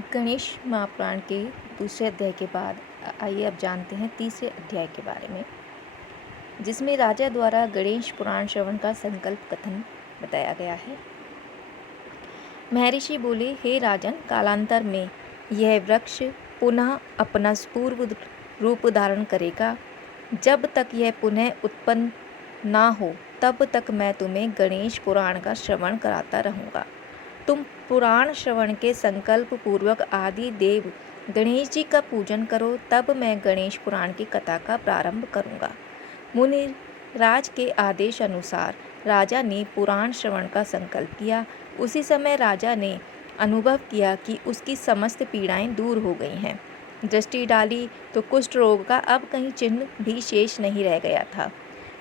गणेश महापुराण के दूसरे अध्याय के बाद आइए अब जानते हैं तीसरे अध्याय के बारे में, जिसमें राजा द्वारा गणेश पुराण श्रवण का संकल्प कथन बताया गया है। महर्षि बोले, हे राजन, कालांतर में यह वृक्ष पुनः अपना पूर्व रूप धारण करेगा। जब तक यह पुनः उत्पन्न ना हो तब तक मैं तुम्हें गणेश पुराण का श्रवण कराता रहूँगा। तुम पुराण श्रवण के संकल्प पूर्वक आदि देव गणेश जी का पूजन करो, तब मैं गणेश पुराण की कथा का प्रारंभ करूँगा। मुनि राज के आदेश अनुसार राजा ने पुराण श्रवण का संकल्प किया। उसी समय राजा ने अनुभव किया कि उसकी समस्त पीड़ाएं दूर हो गई हैं। दृष्टि डाली तो कुष्ठ रोग का अब कहीं चिन्ह भी शेष नहीं रह गया था।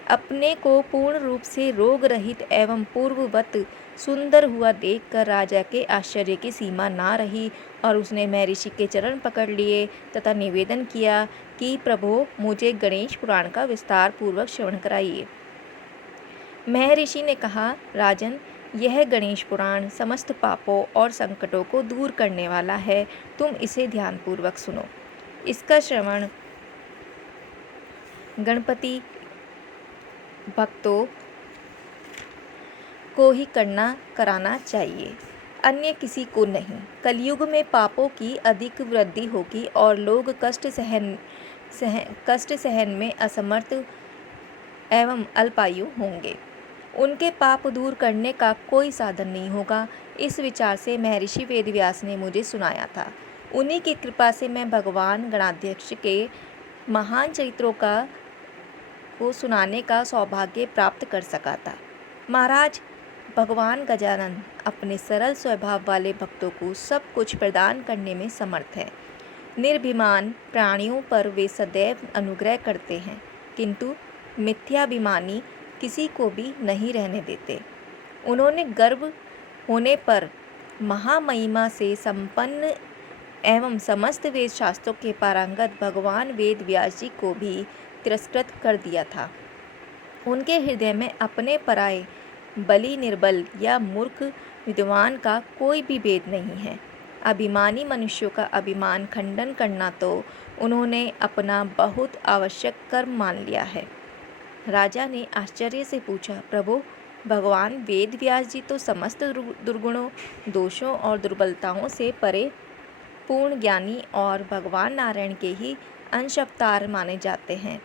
अपने को पूर्ण रूप से रोग रहित एवं पूर्ववत सुंदर हुआ देखकर राजा के आश्चर्य की सीमा ना रही और उसने महर्षि के चरण पकड़ लिए तथा निवेदन किया कि प्रभो, मुझे गणेश पुराण का विस्तार पूर्वक श्रवण कराइए। महर्षि ने कहा, राजन, यह गणेश पुराण समस्त पापों और संकटों को दूर करने वाला है। तुम इसे ध्यानपूर्वक सुनो। इसका श्रवण गणपति भक्तों को ही कराना चाहिए, अन्य किसी को नहीं। कलयुग में पापों की अधिक वृद्धि होगी और लोग कष्ट सहन में असमर्थ एवं अल्पायु होंगे। उनके पाप दूर करने का कोई साधन नहीं होगा। इस विचार से महर्षि वेदव्यास ने मुझे सुनाया था। उन्हीं की कृपा से मैं भगवान गणाध्यक्ष के महान चरित्रों को सुनाने का सौभाग्य प्राप्त कर सका था। महाराज, भगवान गजानन अपने सरल स्वभाव वाले भक्तों को सब कुछ प्रदान करने में समर्थ है। निर्भिमान प्राणियों पर वे सदैव अनुग्रह करते हैं, किंतु मिथ्याभिमानी किसी को भी नहीं रहने देते। उन्होंने गर्व होने पर महामहिमा से संपन्न एवं समस्त वेद शास्त्रों के पारंगत भगवान वेद व्यास जी को भी तिरस्कृत कर दिया था। उनके हृदय में अपने पराये, बली निर्बल या मूर्ख विद्वान का कोई भी भेद नहीं है। अभिमानी मनुष्यों का अभिमान खंडन करना तो उन्होंने अपना बहुत आवश्यक कर्म मान लिया है। राजा ने आश्चर्य से पूछा, प्रभु, भगवान वेद व्यास जी तो समस्त दुर्गुणों, दोषों और दुर्बलताओं से परे पूर्ण ज्ञानी और भगवान नारायण के ही अंश अवतार माने जाते हैं।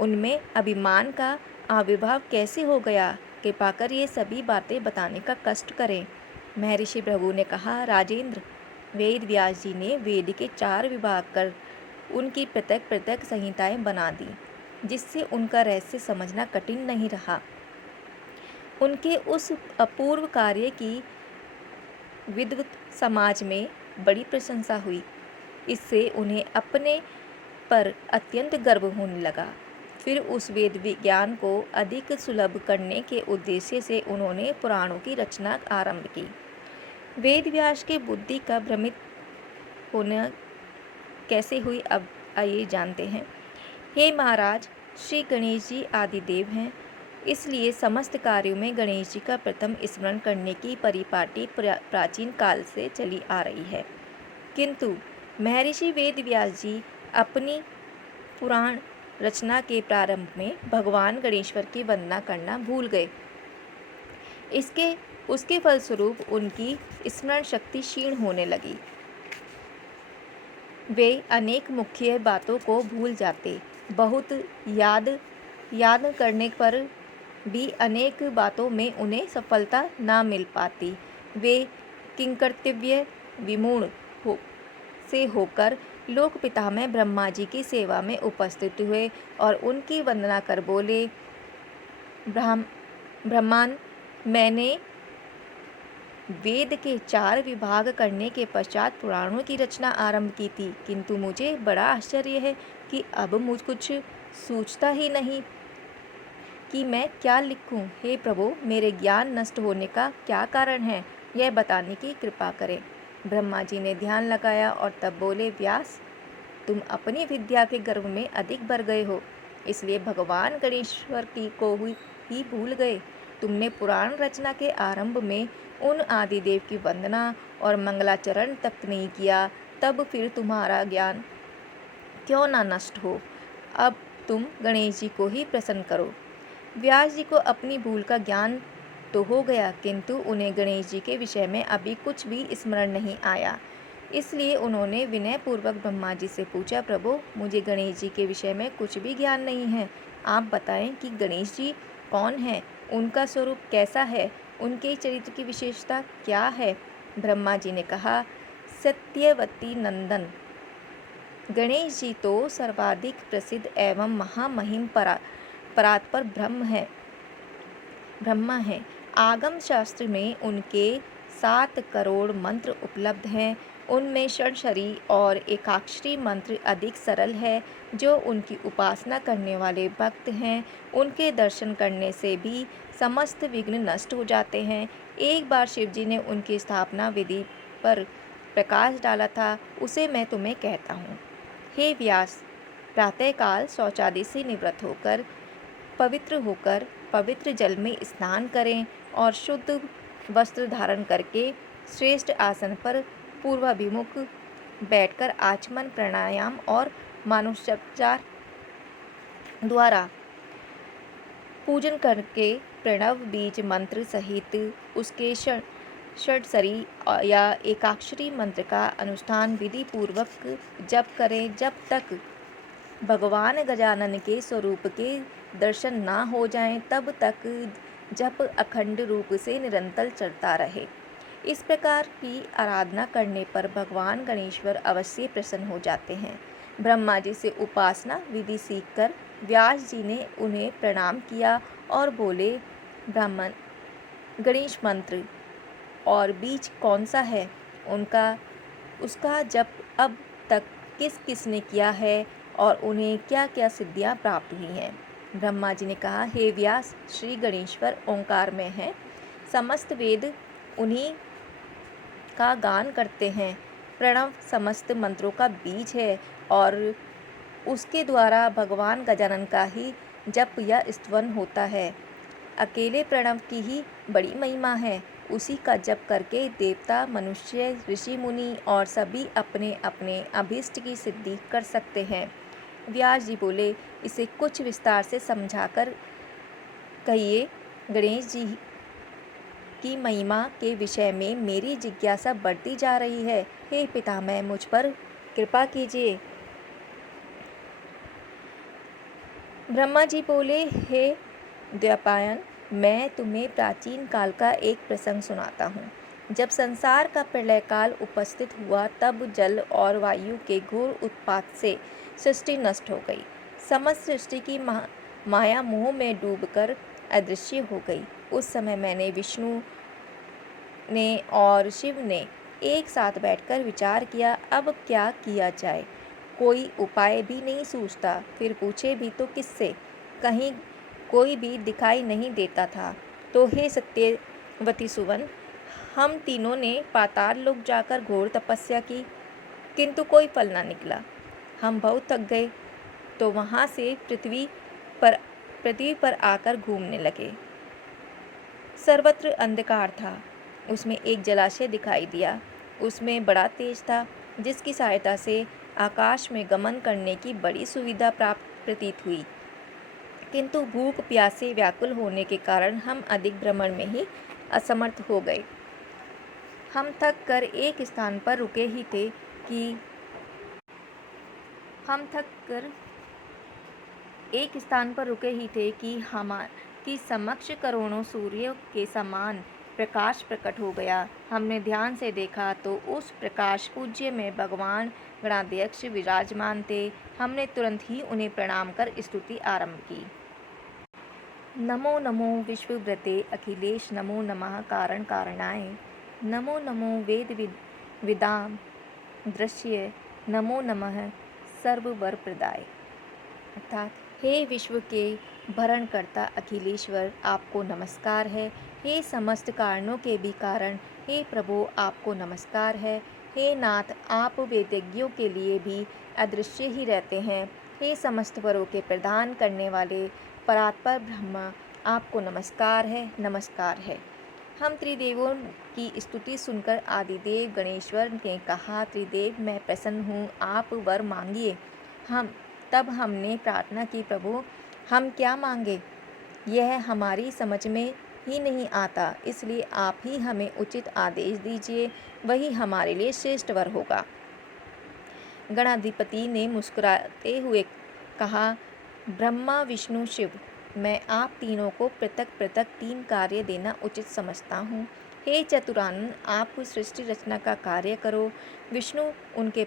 उनमें अभिमान का आविर्भाव कैसे हो गया? कृपा कर ये सभी बातें बताने का कष्ट करें। महर्षि भृगु ने कहा, राजेंद्र, वेद व्यास जी ने वेद के 4 विभाग कर उनकी पृथक पृथक संहिताएं बना दी, जिससे उनका रहस्य समझना कठिन नहीं रहा। उनके उस अपूर्व कार्य की विद्वत समाज में बड़ी प्रशंसा हुई। इससे उन्हें अपने पर अत्यंत गर्व होने लगा। फिर उस वेद विज्ञान को अधिक सुलभ करने के उद्देश्य से उन्होंने पुराणों की रचना आरंभ की। वेद व्यास के बुद्धि का भ्रमित होना कैसे हुई, अब आइए जानते हैं। हे महाराज, श्री गणेश जी आदिदेव हैं, इसलिए समस्त कार्यों में गणेश जी का प्रथम स्मरण करने की परिपाटी प्राचीन काल से चली आ रही है। किंतु महर्षि वेद व्यास जी अपनी पुराण रचना के प्रारंभ में भगवान गणेश्वर की वंदना करना भूल गए। उसके फलस्वरूप उनकी स्मरण शक्ति क्षीण होने लगी। वे अनेक मुख्य बातों को भूल जाते। बहुत याद करने पर भी अनेक बातों में उन्हें सफलता ना मिल पाती। वे किंकर्तव्य विमूढ़ से होकर लोक पितामह ब्रह्मा जी की सेवा में उपस्थित हुए और उनकी वंदना कर बोले, ब्रह्मन, मैंने वेद के 4 विभाग करने के पश्चात पुराणों की रचना आरंभ की थी, किंतु मुझे बड़ा आश्चर्य है कि अब मुझ कुछ सूझता ही नहीं कि मैं क्या लिखूं। हे प्रभु, मेरे ज्ञान नष्ट होने का क्या कारण है, यह बताने की कृपा करें। ब्रह्मा जी ने ध्यान लगाया और तब बोले, व्यास, तुम अपनी विद्या के गर्व में अधिक भर गए हो, इसलिए भगवान गणेश्वर को ही भूल गए। तुमने पुराण रचना के आरंभ में उन आदिदेव की वंदना और मंगलाचरण तक नहीं किया, तब फिर तुम्हारा ज्ञान क्यों ना नष्ट हो। अब तुम गणेश जी को ही प्रसन्न करो। व्यास जी को अपनी भूल का ज्ञान तो हो गया, किंतु उन्हें गणेश जी के विषय में अभी कुछ भी स्मरण नहीं आया। इसलिए उन्होंने विनयपूर्वक ब्रह्मा जी से पूछा, प्रभु, मुझे गणेश जी के विषय में कुछ भी ज्ञान नहीं है। आप बताएं कि गणेश जी कौन है, उनका स्वरूप कैसा है, उनके चरित्र की विशेषता क्या है। ब्रह्मा जी ने कहा, सत्यवती नंदन, गणेश जी तो सर्वाधिक प्रसिद्ध एवं महामहिम परात्पर ब्रह्मा है। आगम शास्त्र में उनके 7 करोड़ मंत्र उपलब्ध हैं। उनमें षड्क्षरी और एकाक्षरी मंत्र अधिक सरल है। जो उनकी उपासना करने वाले भक्त हैं, उनके दर्शन करने से भी समस्त विघ्न नष्ट हो जाते हैं। एक बार शिव जी ने उनकी स्थापना विधि पर प्रकाश डाला था, उसे मैं तुम्हें कहता हूँ। हे व्यास, प्रातःकाल शौचादि से निवृत्त होकर पवित्र जल में स्नान करें और शुद्ध वस्त्र धारण करके श्रेष्ठ आसन पर पूर्वाभिमुख बैठकर आचमन, प्राणायाम और मानसोपचार द्वारा पूजन करके प्रणव बीज मंत्र सहित उसके षड्क्षरी या एकाक्षरी मंत्र का अनुष्ठान विधि पूर्वक जप करें। जब तक भगवान गजानन के स्वरूप के दर्शन ना हो जाएं, तब तक जप अखंड रूप से निरंतर चलता रहे। इस प्रकार की आराधना करने पर भगवान गणेश्वर अवश्य प्रसन्न हो जाते हैं। ब्रह्मा जी से उपासना विधि सीखकर व्यास जी ने उन्हें प्रणाम किया और बोले, ब्राह्मण, गणेश मंत्र और बीज कौन सा है, उसका जप अब तक किस किस ने किया है और उन्हें क्या क्या सिद्धियां प्राप्त हुई हैं। ब्रह्मा जी ने कहा, हे व्यास, श्री गणेश्वर ओंकार में है। समस्त वेद उन्हीं का गान करते हैं। प्रणव समस्त मंत्रों का बीज है और उसके द्वारा भगवान गजानन का ही जप या स्तवन होता है। अकेले प्रणव की ही बड़ी महिमा है। उसी का जप करके देवता, मनुष्य, ऋषि मुनि और सभी अपने अपने अभीष्ट की सिद्धि कर सकते हैं। व्यास जी बोले, इसे कुछ विस्तार से समझाकर कहिए। गणेश जी की महिमा के विषय में मेरी जिज्ञासा बढ़ती जा रही है। हे पितामह, मुझ पर कृपा कीजिए। ब्रह्मा जी बोले, हे द्वैपायन, मैं तुम्हें प्राचीन काल का एक प्रसंग सुनाता हूँ। जब संसार का प्रलय काल उपस्थित हुआ, तब जल और वायु के घोर उत्पात से सृष्टि नष्ट हो गई। समस्त सृष्टि की माया मोह में डूबकर अदृश्य हो गई। उस समय मैंने, विष्णु ने और शिव ने एक साथ बैठकर विचार किया, अब क्या किया जाए। कोई उपाय भी नहीं सूझता। फिर पूछे भी तो किससे, कहीं कोई भी दिखाई नहीं देता था। तो हे सत्यवती सुवन, हम तीनों ने पाताल लोक जाकर घोर तपस्या की, किंतु कोई फल न निकला। हम बहुत थक गए, तो वहाँ से पृथ्वी पर आकर घूमने लगे। सर्वत्र अंधकार था। उसमें एक जलाशय दिखाई दिया। उसमें बड़ा तेज था, जिसकी सहायता से आकाश में गमन करने की बड़ी सुविधा प्राप्त प्रतीत हुई। किंतु भूख प्यास से व्याकुल होने के कारण हम अधिक भ्रमण में ही असमर्थ हो गए। हम थक कर एक स्थान पर रुके ही थे कि हमारे समक्ष करोड़ों सूर्यों के समान प्रकाश प्रकट हो गया। हमने ध्यान से देखा तो उस प्रकाश पूज्य में भगवान गणाध्यक्ष विराजमान थे। हमने तुरंत ही उन्हें प्रणाम कर स्तुति आरंभ की। नमो नमो विश्वव्रते अखिलेश, नमो नमः कारण कारणाय, नमो नमो वेद विदाम दृश्य, नमो नमः सर्ववर प्रदाय। अर्थात, हे विश्व के भरणकर्ता अखिलेश्वर, आपको नमस्कार है। हे समस्त कारणों के भी कारण, हे प्रभु, आपको नमस्कार है। हे नाथ, आप वेदज्ञों के लिए भी अदृश्य ही रहते हैं। हे समस्त वरों के प्रदान करने वाले परात्पर ब्रह्मा, आपको नमस्कार है, नमस्कार है। हम त्रिदेवों की स्तुति सुनकर आदिदेव गणेश्वर ने कहा, त्रिदेव मैं प्रसन्न हूँ, आप वर मांगिए। तब हमने प्रार्थना की, प्रभु हम क्या मांगे यह हमारी समझ में ही नहीं आता, इसलिए आप ही हमें उचित आदेश दीजिए, वही हमारे लिए श्रेष्ठ वर होगा। गणाधिपति ने मुस्कुराते हुए कहा, ब्रह्मा विष्णु शिव, मैं आप तीनों को पृथक पृथक 3 कार्य देना उचित समझता हूँ। हे चतुरानन, आप सृष्टि रचना का कार्य करो, विष्णु उनके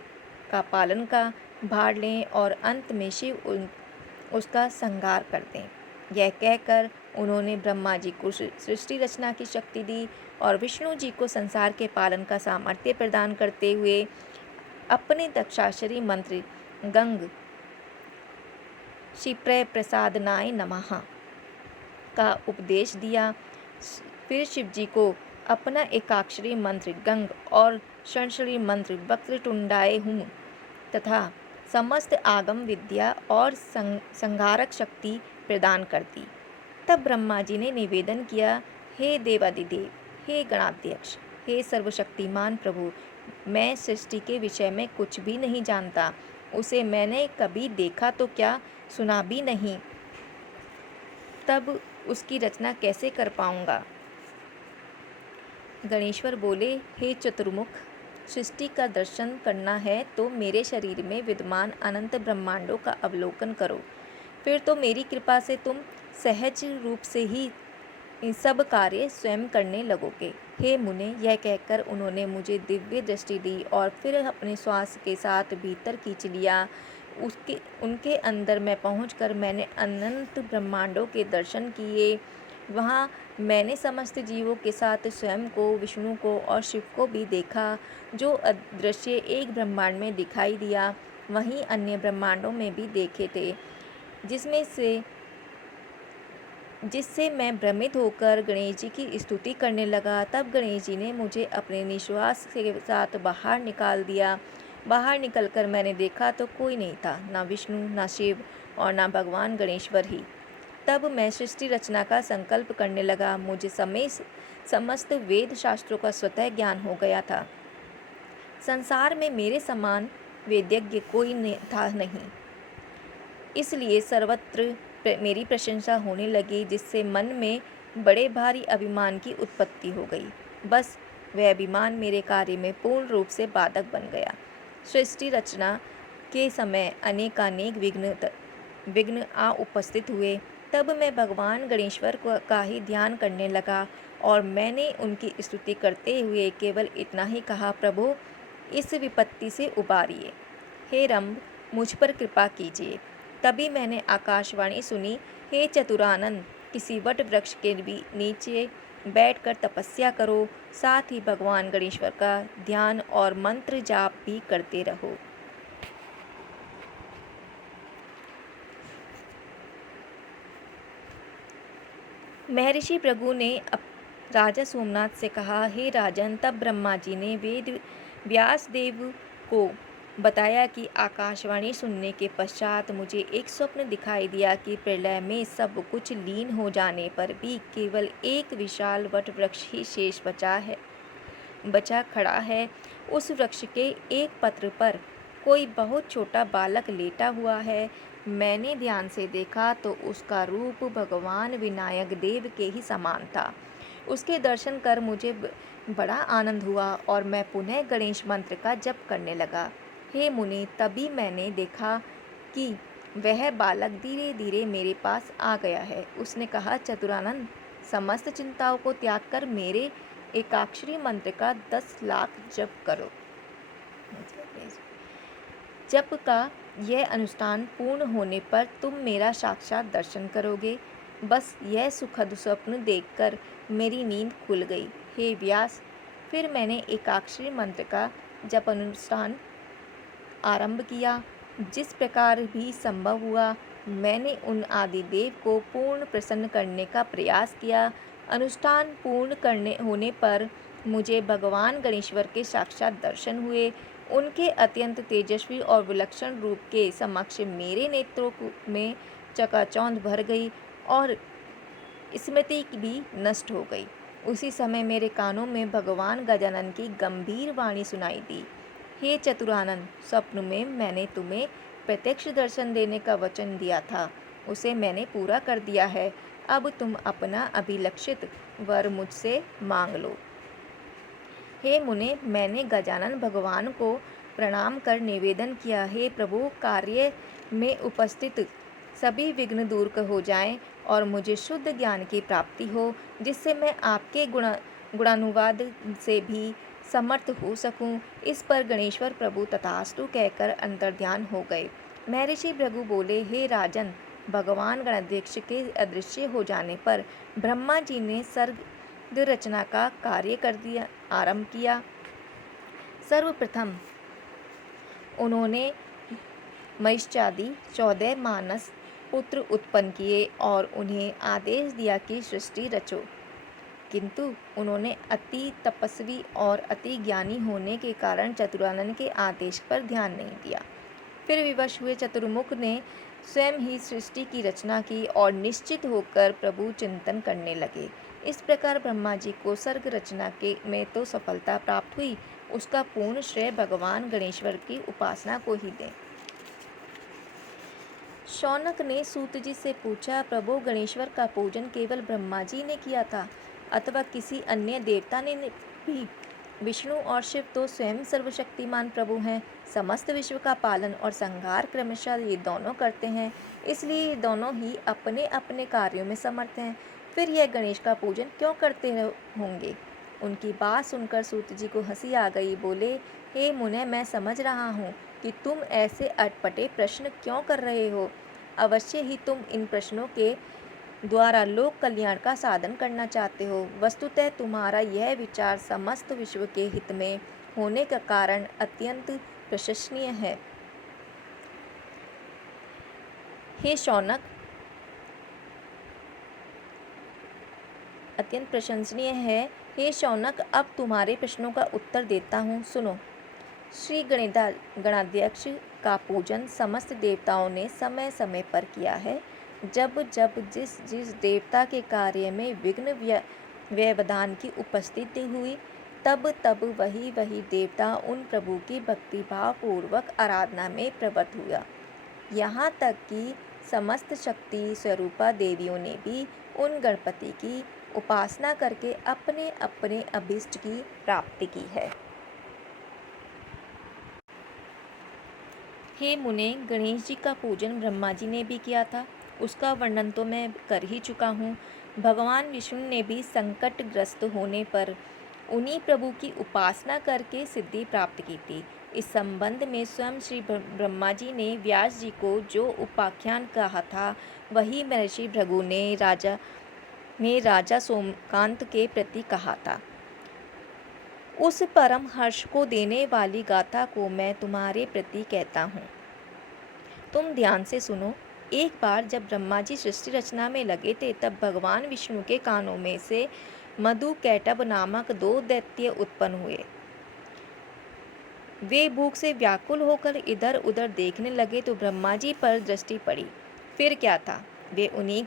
का पालन का भार लें और अंत में शिव उसका संहार कर दें। यह कहकर उन्होंने ब्रह्मा जी को सृष्टि रचना की शक्ति दी और विष्णु जी को संसार के पालन का सामर्थ्य प्रदान करते हुए अपने दक्षाक्षरी मंत्र गंग क्षिप्रय प्रसादनाय नमः का उपदेश दिया। फिर शिव जी को अपना एकाक्षरी मंत्र गंग और षणक्षरी मंत्र वक्रतुंडाय हुम तथा समस्त आगम विद्या और संहारक शक्ति प्रदान कर दी। तब ब्रह्मा जी ने निवेदन किया, हे देवादिदेव, हे गणाध्यक्ष, हे सर्वशक्तिमान प्रभु, मैं सृष्टि के विषय में कुछ भी नहीं जानता, उसे मैंने कभी देखा तो क्या, सुना भी नहीं, तब उसकी रचना कैसे कर पाऊंगा। गणेश्वर बोले, हे चतुर्मुख, सृष्टि का दर्शन करना है तो मेरे शरीर में विद्यमान अनंत ब्रह्मांडों का अवलोकन करो, फिर तो मेरी कृपा से तुम सहज रूप से ही सब कार्य स्वयं करने लगोगे। हे मुने, यह कहकर उन्होंने मुझे दिव्य दृष्टि दी और फिर अपने श्वास के साथ भीतर खींच लिया। उनके अंदर मैं पहुंचकर मैंने अनंत ब्रह्मांडों के दर्शन किए। वहाँ मैंने समस्त जीवों के साथ स्वयं को, विष्णु को और शिव को भी देखा, जो अदृश्य एक ब्रह्मांड में दिखाई दिया, वहीं अन्य ब्रह्मांडों में भी देखे थे, जिससे मैं भ्रमित होकर गणेश जी की स्तुति करने लगा। तब गणेश जी ने मुझे अपने निश्वास के साथ बाहर निकाल दिया। बाहर निकलकर मैंने देखा तो कोई नहीं था, ना विष्णु, ना शिव और ना भगवान गणेश्वर ही। तब मैं सृष्टि रचना का संकल्प करने लगा। मुझे समस्त वेद शास्त्रों का स्वतः ज्ञान हो गया था। संसार में मेरे समान वेदज्ञ कोई था नहीं, इसलिए सर्वत्र मेरी प्रशंसा होने लगी, जिससे मन में बड़े भारी अभिमान की उत्पत्ति हो गई। बस वह अभिमान मेरे कार्य में पूर्ण रूप से बाधक बन गया। सृष्टि रचना के समय अनेकानेक विघ्न आ उपस्थित हुए। तब मैं भगवान गणेश्वर का ही ध्यान करने लगा और मैंने उनकी स्तुति करते हुए केवल इतना ही कहा, प्रभु इस विपत्ति से उबारिए, हे रंभ मुझ पर कृपा कीजिए। तभी मैंने आकाशवाणी सुनी, हे चतुरानन, किसी वट वृक्ष के नीचे बैठकर तपस्या करो, साथ ही भगवान गणेश्वर का ध्यान और मंत्र जाप भी करते रहो। महर्षि भृगु ने राजा सोमनाथ से कहा, हे राजन, तब ब्रह्मा जी ने वेद व्यास देव को बताया कि आकाशवाणी सुनने के पश्चात मुझे एक स्वप्न दिखाई दिया कि प्रलय में सब कुछ लीन हो जाने पर भी केवल एक विशाल वट वृक्ष ही शेष बचा खड़ा है। उस वृक्ष के एक पत्र पर कोई बहुत छोटा बालक लेटा हुआ है। मैंने ध्यान से देखा तो उसका रूप भगवान विनायक देव के ही समान था। उसके दर्शन कर मुझे बड़ा आनंद हुआ और मैं पुनः गणेश मंत्र का जप करने लगा। हे मुनि, तभी मैंने देखा कि वह बालक धीरे धीरे मेरे पास आ गया है। उसने कहा, चतुरानन, समस्त चिंताओं को त्याग कर मेरे एकाक्षरी मंत्र का 10 लाख जप करो। जप का यह अनुष्ठान पूर्ण होने पर तुम मेरा साक्षात दर्शन करोगे। बस यह सुखद स्वप्न देखकर मेरी नींद खुल गई। हे व्यास, फिर मैंने एकाक्षरी मंत्र का जप अनुष्ठान आरंभ किया। जिस प्रकार भी संभव हुआ मैंने उन आदिदेव को पूर्ण प्रसन्न करने का प्रयास किया। अनुष्ठान पूर्ण होने पर मुझे भगवान गणेश्वर के साक्षात दर्शन हुए। उनके अत्यंत तेजस्वी और विलक्षण रूप के समक्ष मेरे नेत्रों में चकाचौंध भर गई और स्मृति भी नष्ट हो गई। उसी समय मेरे कानों में भगवान गजानन की गंभीर वाणी सुनाई दी। हे चतुरानन, स्वप्न में मैंने तुम्हें प्रत्यक्ष दर्शन देने का वचन दिया था, उसे मैंने पूरा कर दिया है। अब तुम अपना अभिलक्षित वर मुझसे मांग लो। हे मुने, मैंने गजानन भगवान को प्रणाम कर निवेदन किया, हे प्रभु, कार्य में उपस्थित सभी विघ्न दूर हो जाएं और मुझे शुद्ध ज्ञान की प्राप्ति हो, जिससे मैं आपके गुणानुवाद से भी समर्थ हो सकूं। इस पर गणेश्वर प्रभु तथास्तु कहकर अंतर्ध्यान हो गए। महर्षि भृगु बोले, हे राजन, भगवान गणाध्यक्ष के अदृश्य हो जाने पर ब्रह्मा जी ने सर्ग रचना का कार्य कर दिया आरंभ किया। सर्वप्रथम उन्होंने महिष्चादि 14 मानस पुत्र उत्पन्न किए और उन्हें आदेश दिया कि सृष्टि रचो, किंतु उन्होंने अति तपस्वी और अति ज्ञानी होने के कारण चतुरानन के आदेश पर ध्यान नहीं दिया। फिर विवश हुए चतुर्मुख ने स्वयं ही सृष्टि की रचना की और निश्चित होकर प्रभु चिंतन करने लगे। इस प्रकार ब्रह्मा जी को सर्ग रचना के में तो सफलता प्राप्त हुई, उसका पूर्ण श्रेय भगवान गणेश्वर की उपासना को ही दें। शौनक ने सूत जी से पूछा, प्रभु, गणेश्वर का पूजन केवल ब्रह्मा जी ने किया था अथवा किसी अन्य देवता ने भी? विष्णु और शिव तो स्वयं सर्वशक्तिमान प्रभु हैं। समस्त विश्व का पालन और संहार क्रमशः ये दोनों करते हैं, इसलिए ये दोनों ही अपने अपने कार्यों में समर्थ हैं। फिर यह गणेश का पूजन क्यों करते होंगे? उनकी बात सुनकर सूत जी को हंसी आ गई। बोले, हे मुने, मैं समझ रहा हूँ कि तुम ऐसे अटपटे प्रश्न क्यों कर रहे हो। अवश्य ही तुम इन प्रश्नों के द्वारा लोक कल्याण का साधन करना चाहते हो। वस्तुतः तुम्हारा यह विचार समस्त विश्व के हित में होने का कारण अत्यंत प्रशंसनीय है। हे शौनक, अत्यंत प्रशंसनीय है। हे शौनक, अब तुम्हारे प्रश्नों का उत्तर देता हूँ, सुनो। श्री गणाध्यक्ष का पूजन समस्त देवताओं ने समय समय पर किया है। जब जब जिस जिस देवता के कार्य में विघ्न व्यवधान की उपस्थिति हुई, तब तब वही वही देवता उन प्रभु की भक्तिभाव पूर्वक आराधना में प्रवृत्त हुआ। यहाँ तक कि समस्त शक्ति स्वरूपा देवियों ने भी उन गणपति की उपासना करके अपने अपने अभीष्ट की प्राप्ति की है। हे मुने, गणेश जी का पूजन ब्रह्मा जी ने भी किया था, उसका वर्णन तो मैं कर ही चुका हूँ। भगवान विष्णु ने भी संकटग्रस्त होने पर उन्हीं प्रभु की उपासना करके सिद्धि प्राप्त की थी। इस संबंध में स्वयं श्री ब्रह्मा जी ने व्यास जी को जो उपाख्यान कहा था, वही महर्षि भृगु ने राजा सोमकांत के प्रति कहा था। उस परम हर्ष को देने वाली गाथा को मैं तुम्हारे प्रति कहता हूँ, तुम ध्यान से सुनो। एक बार जब ब्रह्मा जी सृष्टि रचना में लगे थे, तब भगवान विष्णु के कानों में से मधु कैटभ नामक 2 दैत्य उत्पन्न हुए। वे भूख से व्याकुल होकर इधर उधर देखने लगे तो ब्रह्मा जी पर दृष्टि पड़ी। फिर क्या था, वे उन्हीं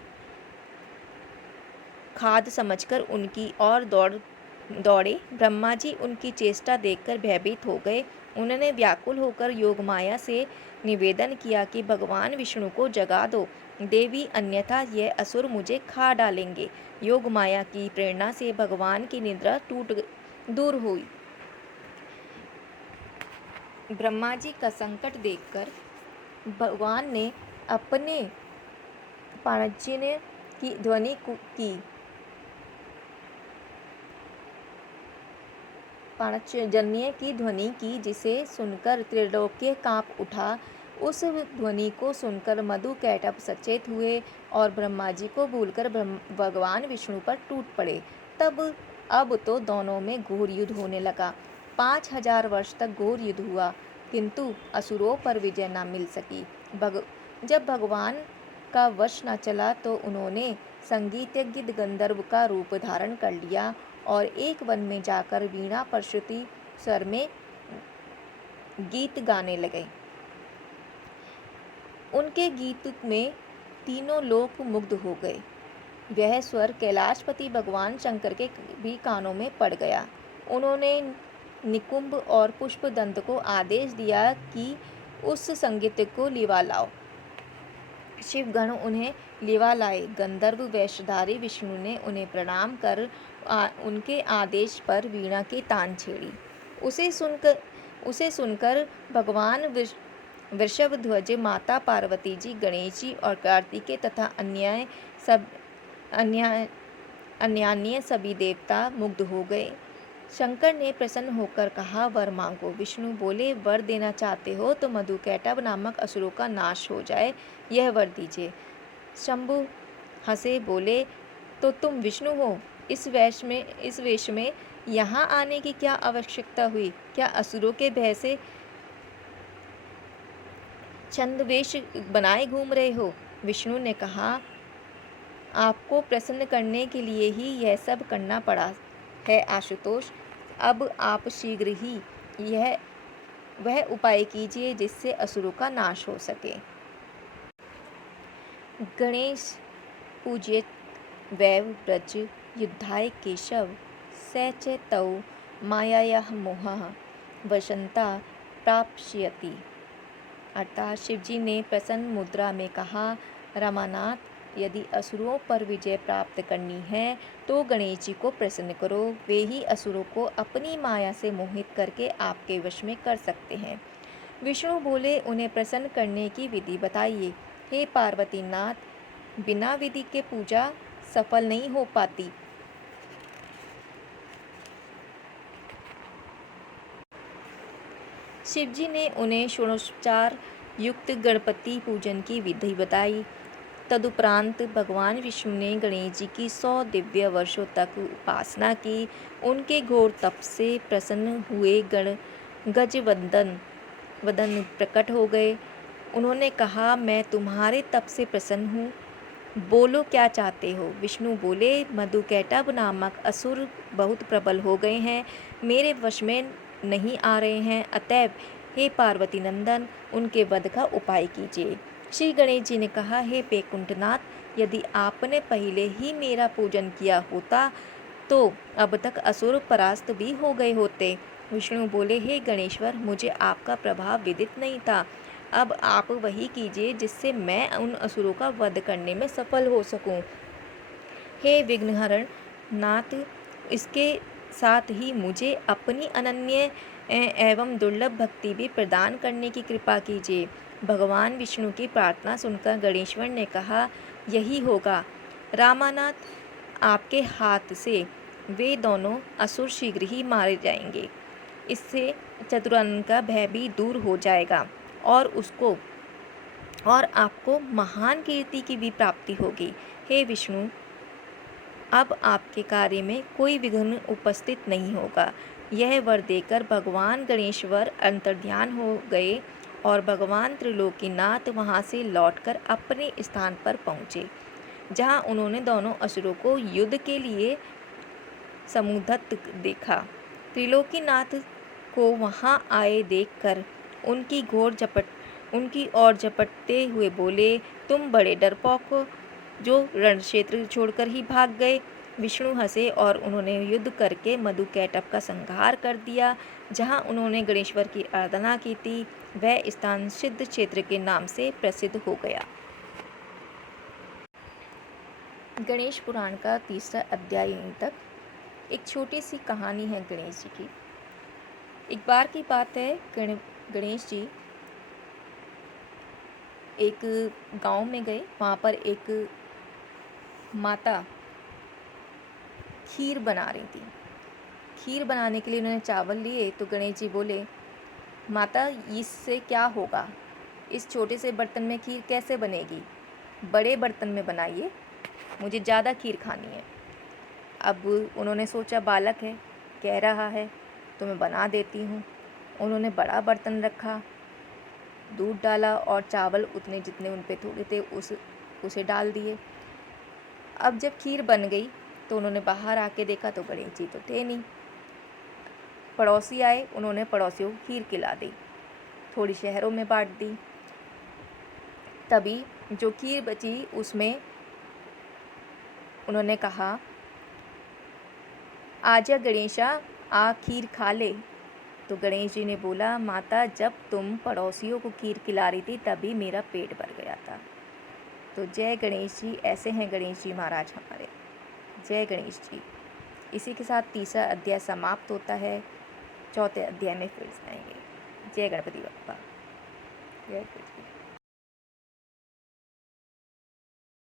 खाद समझकर उनकी ओर दौड़े। ब्रह्मा जी उनकी चेष्टा देखकर भयभीत हो गए। उन्होंने व्याकुल होकर योगमाया से निवेदन किया कि भगवान विष्णु को जगा दो देवी, अन्यथा यह असुर मुझे खा डालेंगे। योगमाया की प्रेरणा से भगवान की निद्रा दूर हुई। ब्रह्मा जी का संकट देखकर भगवान ने अपने पांचजन्य की ध्वनि की पांचजन्य की ध्वनि की, जिसे सुनकर त्रिलोक्य कांप उठा। उस ध्वनि को सुनकर मधु कैटभ सचेत हुए और ब्रह्मा जी को भूलकर भगवान विष्णु पर टूट पड़े। अब तो दोनों में घोर युद्ध होने लगा। 5000 वर्ष तक घोर युद्ध हुआ, किंतु असुरों पर विजय न मिल सकी। जब भगवान का वश न चला तो उन्होंने संगीतज्ञ गंधर्व का रूप धारण कर लिया और एक वन में जाकर वीणा पर श्रुति स्वर में गीत गाने लगे। उनके गीत में तीनों लोक मुग्ध हो गए। वह स्वर कैलाशपति भगवान शंकर के भी कानों में पड़ गया। उन्होंने निकुंभ और पुष्पदंत को आदेश दिया कि उस संगीत को लिवा लाओ। शिवगण उन्हें लिवा लाए। गंधर्व वेशधारी विष्णु ने उन्हें प्रणाम कर उनके आदेश पर वीणा की तान छेड़ी। उसे सुनकर भगवान वृषभध्वज, माता पार्वती जी, गणेश जी और कार्तिकेय तथा अन्यान्य सभी देवता मुग्ध हो गए। शंकर ने प्रसन्न होकर कहा, वर मांगो। विष्णु बोले, वर देना चाहते हो तो मधुकैटभ नामक असुरों का नाश हो जाए, यह वर दीजिए। शंभु हंसे, बोले, तो तुम विष्णु हो? इस वेश में यहाँ आने की क्या आवश्यकता हुई? क्या असुरों के भय से छंदवेश बनाए घूम रहे हो? विष्णु ने कहा, आपको प्रसन्न करने के लिए ही यह सब करना पड़ा है आशुतोष। अब आप शीघ्र ही वह उपाय कीजिए जिससे असुरों का नाश हो सके। गणेश पूज्यत वैव व्रज युद्धाय केशव स च तौ मायायाः मोहः वशंता प्राप्स्यति। अर्थात शिवजी ने प्रसन्न मुद्रा में कहा, रमानाथ, यदि असुरों पर विजय प्राप्त करनी है तो गणेश जी को प्रसन्न करो। वे ही असुरों को अपनी माया से मोहित करके आपके वश में कर सकते हैं। विष्णु बोले, उन्हें प्रसन्न करने की विधि बताइए। हे पार्वती नाथ, बिना विधि के पूजा सफल नहीं हो पाती। शिवजी ने उन्हें षोडशोपचार युक्त गणपति पूजन की विधि बताई। तदुपरांत भगवान विष्णु ने गणेश जी की 100 दिव्य वर्षों तक उपासना की। उनके घोर तप से प्रसन्न हुए गजवदन प्रकट हो गए। उन्होंने कहा, मैं तुम्हारे तप से प्रसन्न हूँ, बोलो क्या चाहते हो? विष्णु बोले, मधुकैटभ नामक असुर बहुत प्रबल हो गए हैं, मेरे वश में नहीं आ रहे हैं, अतएव हे पार्वती नंदन, उनके वध का उपाय कीजिए। श्री गणेश जी ने कहा, हे वैकुंठनाथ, यदि आपने पहले ही मेरा पूजन किया होता तो अब तक असुर परास्त भी हो गए होते। विष्णु बोले, हे गणेश्वर, मुझे आपका प्रभाव विदित नहीं था। अब आप वही कीजिए जिससे मैं उन असुरों का वध करने में सफल हो सकूं। हे विघ्नहरण नाथ, इसके साथ ही मुझे अपनी अनन्य एवं दुर्लभ भक्ति भी प्रदान करने की कृपा कीजिए। भगवान विष्णु की प्रार्थना सुनकर गणेश्वर ने कहा, यही होगा रामानाथ, आपके हाथ से वे दोनों असुर शीघ्र ही मारे जाएंगे। इससे चतुरानन का भय भी दूर हो जाएगा और आपको महान कीर्ति की भी प्राप्ति होगी। हे विष्णु, अब आपके कार्य में कोई विघ्न उपस्थित नहीं होगा। यह वर देकर भगवान गणेश्वर अंतर्ध्यान हो गए और भगवान त्रिलोकीनाथ वहां से लौटकर अपने स्थान पर पहुँचे, जहाँ उन्होंने दोनों असुरों को युद्ध के लिए समुद्धत देखा। त्रिलोकीनाथ को वहां आए देखकर उनकी ओर झपटते हुए बोले, तुम बड़े डरपोक हो, जो रण क्षेत्र छोड़कर ही भाग गए। विष्णु हंसे और उन्होंने युद्ध करके मधुकैटभ का संहार कर दिया। जहां उन्होंने गणेश्वर की आराधना की थी, वह स्थान सिद्ध क्षेत्र के नाम से प्रसिद्ध हो गया। गणेश पुराण का तीसरा अध्याय यहीं तक। एक छोटी सी कहानी है गणेश जी की। एक बार की बात है, गणेश जी एक गांव में गए। वहाँ पर एक माता खीर बना रही थी। खीर बनाने के लिए उन्होंने चावल लिए तो गणेश जी बोले, माता, इससे क्या होगा? इस छोटे से बर्तन में खीर कैसे बनेगी? बड़े बर्तन में बनाइए, मुझे ज़्यादा खीर खानी है। अब उन्होंने सोचा, बालक है, कह रहा है तो मैं बना देती हूँ। उन्होंने बड़ा बर्तन रखा, दूध डाला और चावल उतने जितने उन पे थोड़े थे उसे डाल दिए। अब जब खीर बन गई तो उन्होंने बाहर आके देखा तो गणेश जी तो थे नहीं। पड़ोसी आए, उन्होंने पड़ोसियों को खीर खिला दी, थोड़ी शहरों में बांट दी। तभी जो खीर बची उसमें उन्होंने कहा, आजा गणेशा, आ खीर खा ले। तो गणेश जी ने बोला, माता जब तुम पड़ोसियों को खीर खिला रही थी तभी मेरा पेट भर गया था। तो जय गणेश जी, ऐसे हैं गणेश जी महाराज हमारे। जय गणेश जी। इसी के साथ तीसरा अध्याय समाप्त होता है। चौथे अध्याय में फिर से आएंगे। जय गणपति बप्पा। जय गणपति।